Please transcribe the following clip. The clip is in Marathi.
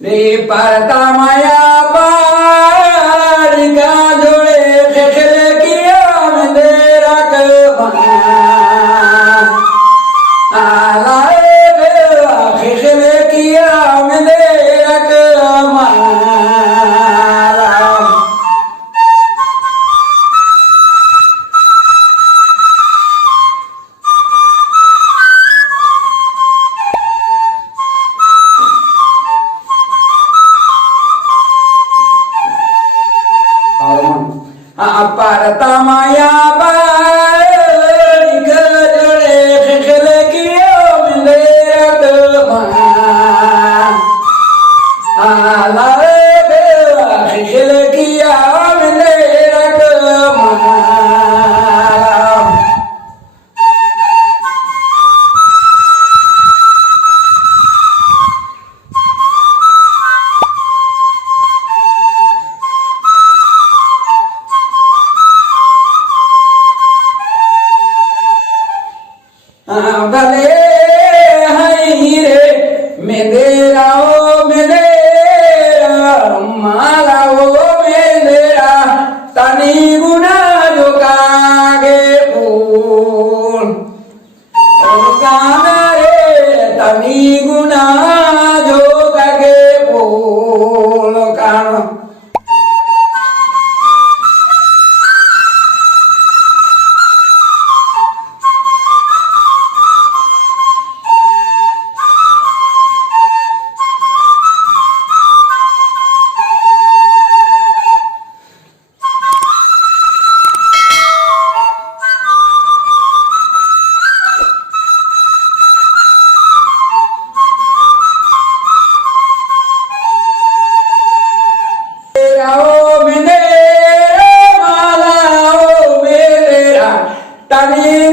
रे पारता माया पार का जोड़े देखले किया मेरा कमा आला देखले किया मेरा कमा पारता माया बारी जोड़े देखले किया मेरा कमा आला देखले किया मेरा कमा भले हई रे मेरा ओ मेरा माला ओ मेरा तनी गुना जो कागे फूल गाना रे तनी गुना जो कागे फूल काना Tani